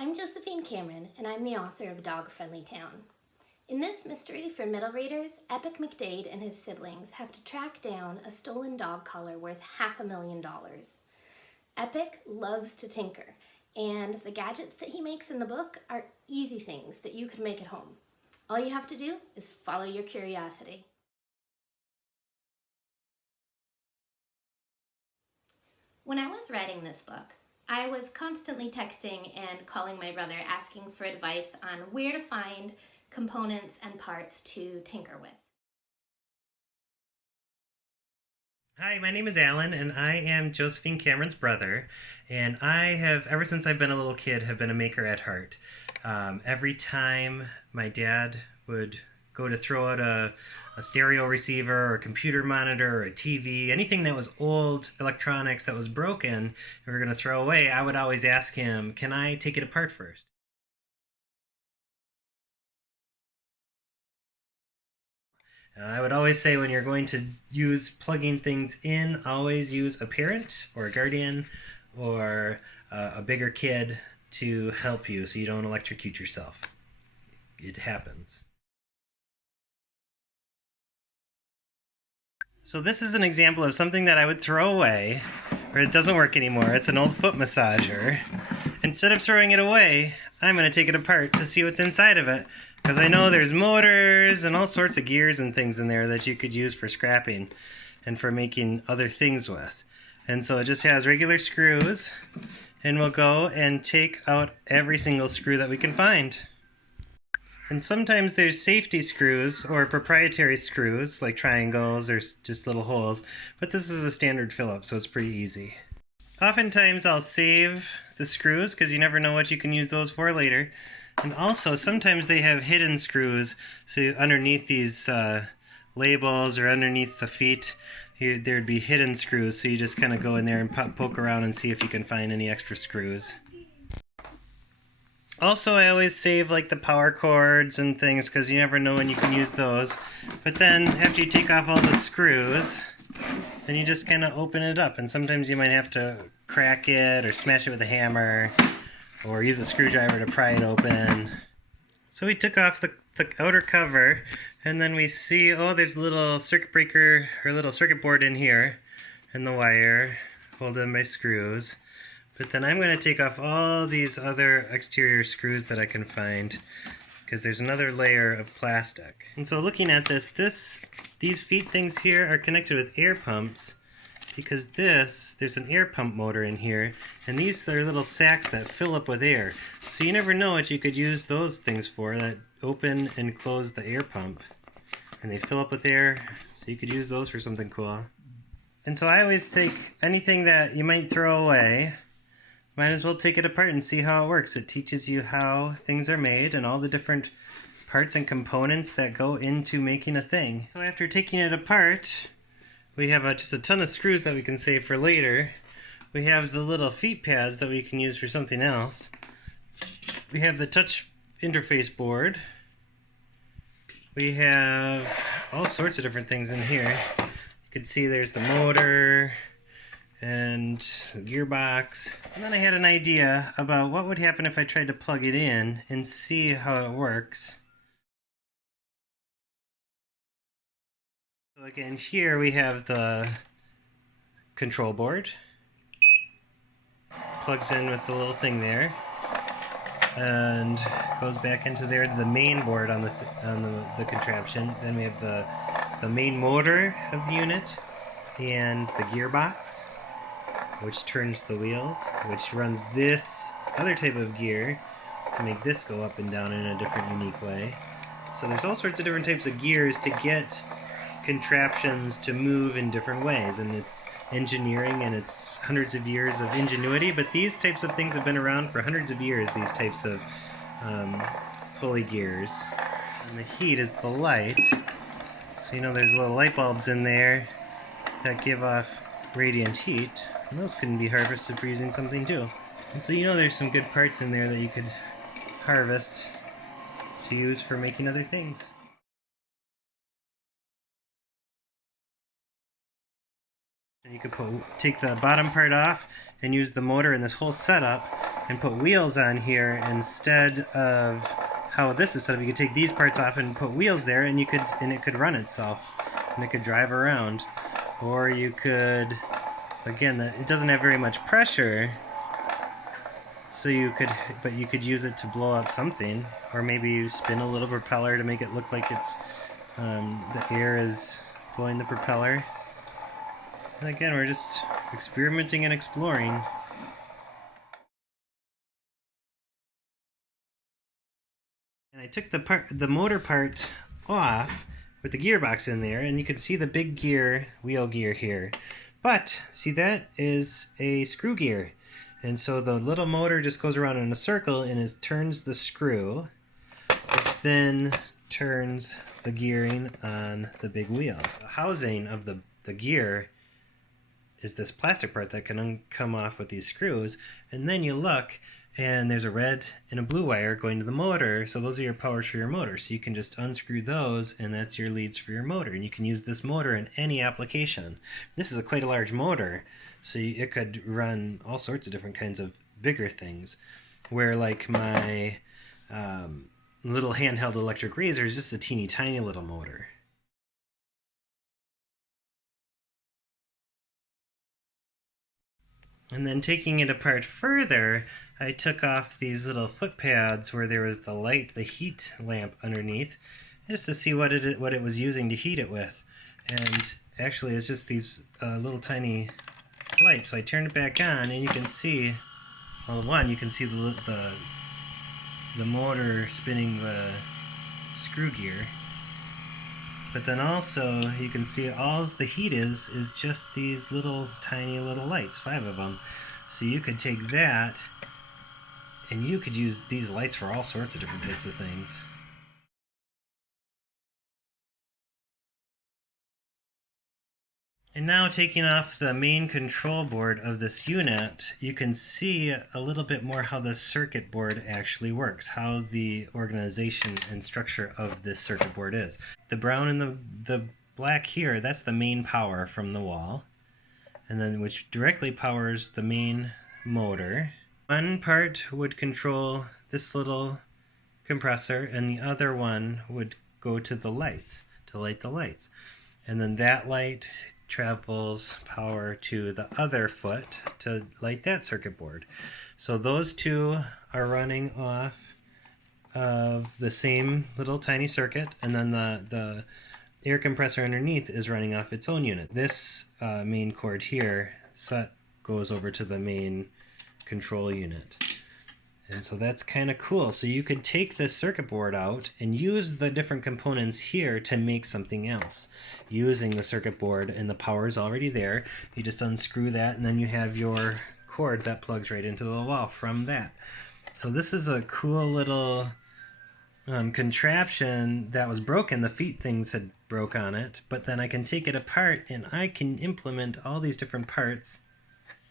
I'm Josephine Cameron, and I'm the author of Dog Friendly Town. In this mystery for middle readers, Epic McDade and his siblings have to track down a stolen dog collar worth $500,000. Epic loves to tinker, and the gadgets that he makes in the book are easy things that you could make at home. All you have to do is follow your curiosity. When I was writing this book, I was constantly texting and calling my brother asking for advice on where to find components and parts to tinker with. Hi, my name is Alan, and I am Josephine Cameron's brother. And I have, ever since I've been a little kid, have been a maker at heart. Every time my dad would go to throw out a stereo receiver or a computer monitor or a TV, anything that was old electronics that was broken and we were going to throw away, I would always ask him, can I take it apart first? I would always say when you're going to use plugging things in, always use a parent or a guardian or a bigger kid to help you so you don't electrocute yourself. It happens. So this is an example of something that I would throw away, or it doesn't work anymore. It's an old foot massager. Instead of throwing it away, I'm going to take it apart to see what's inside of it, because I know there's motors and all sorts of gears and things in there that you could use for scrapping and for making other things with. And so it just has regular screws, and we'll go and take out every single screw that we can find. And sometimes there's safety screws or proprietary screws, like triangles or just little holes, but this is a standard Phillips, so it's pretty easy. Oftentimes I'll save the screws because you never know what you can use those for later. And also sometimes they have hidden screws, so underneath these labels or underneath the feet, there'd be hidden screws, so you just kind of go in there and poke around and see if you can find any extra screws. Also, I always save like the power cords and things because you never know when you can use those. But then after you take off all the screws, then you just kind of open it up. And sometimes you might have to crack it or smash it with a hammer or use a screwdriver to pry it open. So we took off the outer cover, and then we see, oh, there's a little circuit breaker or a little circuit board in here and the wire holding by screws. But then I'm going to take off all these other exterior screws that I can find because there's another layer of plastic. And so looking at these feet things here are connected with air pumps because there's an air pump motor in here, and these are little sacks that fill up with air. So you never know what you could use those things for that open and close the air pump. And they fill up with air, so you could use those for something cool. And so I always take anything that you might throw away. Might as well take it apart and see how it works. It teaches you how things are made and all the different parts and components that go into making a thing. So after taking it apart, we have just a ton of screws that we can save for later. We have the little feet pads that we can use for something else. We have the touch interface board. We have all sorts of different things in here. You can see there's the motor and gearbox. And then I had an idea about what would happen if I tried to plug it in and see how it works. So again, here we have the control board. Plugs in with the little thing there and goes back into there, the main board on the contraption. Then we have the main motor of the unit and the gearbox, which turns the wheels, which runs this other type of gear to make this go up and down in a different, unique way. So there's all sorts of different types of gears to get contraptions to move in different ways, and it's engineering and it's hundreds of years of ingenuity, but these types of things have been around for hundreds of years, these types of pulley gears. And the heat is the light, so you know there's little light bulbs in there that give off radiant heat. And those couldn't be harvested for using something too. And so you know there's some good parts in there that you could harvest to use for making other things. And you could take the bottom part off and use the motor in this whole setup and put wheels on here instead of how this is set up. You could take these parts off and put wheels there, and it could run itself, and it could drive around. Or you could, again, it doesn't have very much pressure, so you could use it to blow up something, or maybe you spin a little propeller to make it look like it's the air is blowing the propeller. And again, we're just experimenting and exploring. And I took the motor part off with the gearbox in there, and you can see the big gear, wheel gear here. But, see, that is a screw gear. And so the little motor just goes around in a circle and it turns the screw, which then turns the gearing on the big wheel. The housing of the gear is this plastic part that can come off with these screws, and then you look and there's a red and a blue wire going to the motor, so those are your powers for your motor. So you can just unscrew those, and that's your leads for your motor. And you can use this motor in any application. This is quite a large motor, so it could run all sorts of different kinds of bigger things. Where like my little handheld electric razor is just a teeny tiny little motor. And then taking it apart further, I took off these little foot pads where there was the light, the heat lamp underneath, just to see what it was using to heat it with. And actually it's just these little tiny lights. So I turned it back on, and you can see, well, one, you can see the motor spinning the screw gear. But then also, you can see all the heat is just these little tiny little lights, 5 of them. So you could take that, and you could use these lights for all sorts of different types of things. And now taking off the main control board of this unit, you can see a little bit more how the circuit board actually works, how the organization and structure of this circuit board is. The brown and the black here, that's the main power from the wall, and then which directly powers the main motor. One part would control this little compressor, and the other one would go to the lights, to light the lights. And then that light travels power to the other foot to light that circuit board. So those two are running off of the same little tiny circuit, and then the air compressor underneath is running off its own unit. This main cord here goes over to the main control unit. And so that's kind of cool. So you could take this circuit board out and use the different components here to make something else. Using the circuit board, and the power is already there. You just unscrew that, and then you have your cord that plugs right into the wall from that. So this is a cool little contraption that was broken. The feet things had broke on it, but then I can take it apart and I can implement all these different parts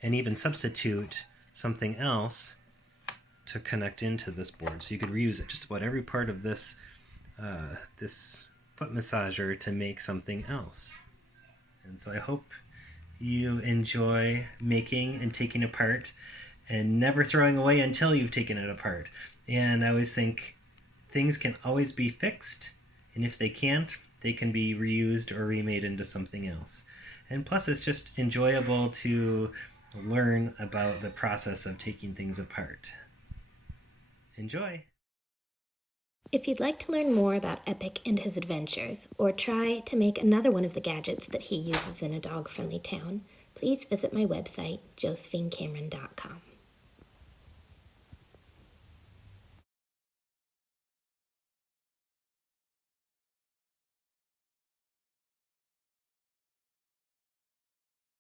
and even substitute something else to connect into this board. So you could reuse it, just about every part of this this foot massager, to make something else. And so I hope you enjoy making and taking apart, and never throwing away until you've taken it apart. And I always think things can always be fixed, and if they can't, they can be reused or remade into something else. And plus, it's just enjoyable to learn about the process of taking things apart. Enjoy! If you'd like to learn more about Epic and his adventures, or try to make another one of the gadgets that he uses in A Dog Friendly Town, please visit my website, josephinecameron.com.